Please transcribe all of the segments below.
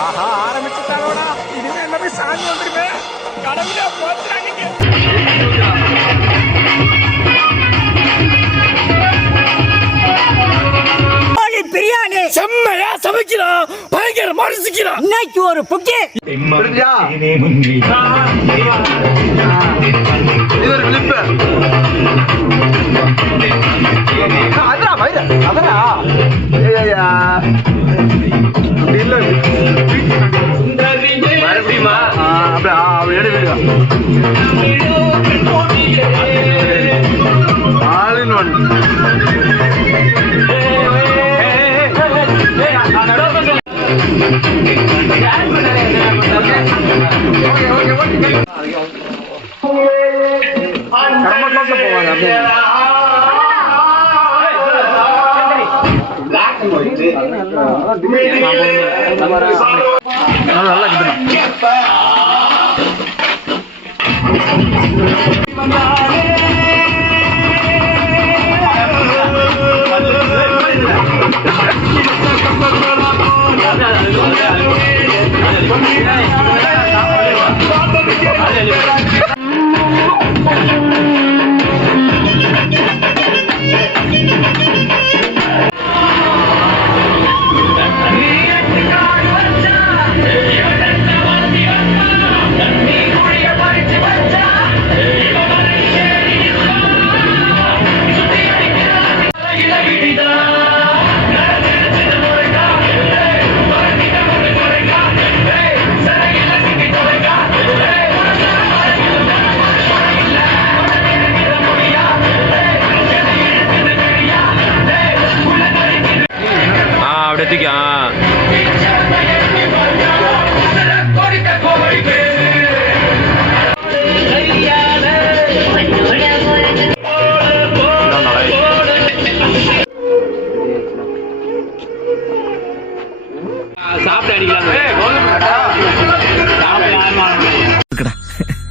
ஆஹா ஆரம்பிச்சுட்டாரோடா. இனிமே எல்லாமே சாமி வந்துருமே. கடவுளே போச்சுறாங்க. பிரியாணி செம்மையா சமைக்கிறான், பயங்கரமா ருசிக்கிறான். இன்னைக்கு ஒரு புட்டி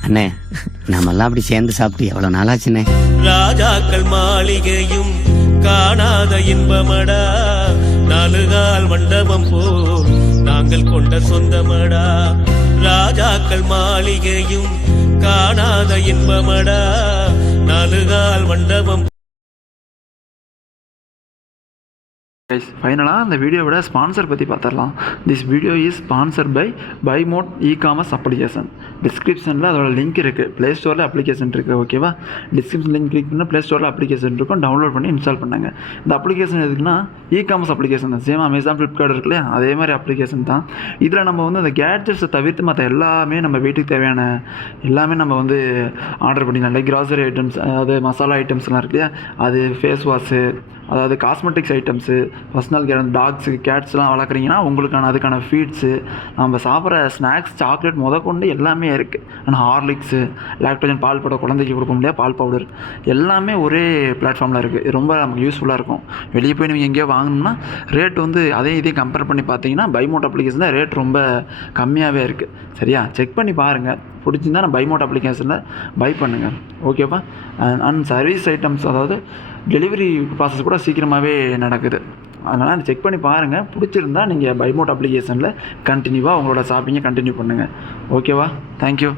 அண்ணே நம்மெல்லாம் அப்படி சேர்ந்து சாப்பிட்டு எவ்வளவு நாளாச்சுண்ணே. ராஜாக்கள் மாளிகையும் காணாத இன்பமடா, நாலுகால் மண்டபம் போ நாங்கள் கொண்ட சொந்தமடா. ராஜாக்கள் மாளிகையும் காணாத இன்பமடா, நாலுகால் மண்டபம். ஃபைனலாக அந்த வீடியோவோட ஸ்பான்சர் பற்றி பார்த்துடலாம். This video is sponsor by பைமோட் இ-காமர்ஸ் அப்ளிகேஷன். டிஸ்கிரிப்ஷனில் அதோட லிங்க் இருக்குது. ப்ளே ஸ்டோரில் அப்ளிகேஷன் இருக்குது. ஓகேவா, டிஸ்கிரிப்ஷன் லிங்க் கிளிக் பண்ணால் ப்ளே ஸ்டோரில் அப்ளிகேஷன் இருக்கும். டவுன்லோட் பண்ணி இன்ஸ்டால் பண்ணாங்க. இந்த அப்ளிகேஷன் எதுக்குன்னா இ-காமர்ஸ் அப்ளிகேஷன் தான். சேம் அமேசான், ஃப்ளிப்கார்ட் இருக்கு இல்லையா, அதே மாதிரி அப்ளிகேஷன் தான். இதில் நம்ம வந்து அந்த கேட்ஜெட்ஸை தவிர்த்து மற்ற எல்லாமே நம்ம வீட்டுக்கு தேவையான எல்லாமே நம்ம வந்து ஆர்டர் பண்ணிக்கலாம். லைக் கிராசரி ஐட்டம்ஸ், அதாவது மசாலா ஐட்டம்ஸ்லாம் இருக்கு இல்லையா, அது ஃபேஸ் வாஷு, அதாவது cosmetics items, personal care, dogs கேட்ஸ்லாம் வளர்க்குறீங்கன்னா உங்களுக்கான அதுக்கான ஃபீட்ஸு, நம்ம சாப்பிட்ற ஸ்நாக்ஸ், சாக்லேட் முதற்கொண்டு எல்லாமே இருக்குது. ஆனால் ஹார்லிக்ஸு, லாக்டோஜன், பால் பவுடர், குழந்தைக்கு கொடுக்க முடியாது பால் பவுடர், எல்லாமே ஒரே பிளாட்ஃபார்மில் இருக்குது. ரொம்ப நமக்கு யூஸ்ஃபுல்லாக இருக்கும். வெளியே போய் நீங்கள் எங்கேயோ வாங்கணும்னா ரேட் வந்து இதையும் கம்பேர் பண்ணி பார்த்தீங்கன்னா பைமோட் அப்ளிகேஷனில் ரேட் ரொம்ப கம்மியாகவே இருக்குது. சரியா, செக் பண்ணி பாருங்கள். பிடிச்சிருந்தா நான் பைமோட் அப்ளிகேஷனில் பை பண்ணுங்கள். ஓகேவா. அண்ட் சர்வீஸ் ஐட்டம்ஸ், அதாவது டெலிவரி ப்ராசஸ் கூட சீக்கிரமாகவே நடக்குது. அதனால் செக் பண்ணி பாருங்கள். பிடிச்சிருந்தா நீங்கள் பைமோட் அப்ளிகேஷனில் கண்டினியூவாக உங்களோட ஷாப்பிங்கை கண்டினியூ பண்ணுங்கள். ஓகேவா, தேங்க்யூ.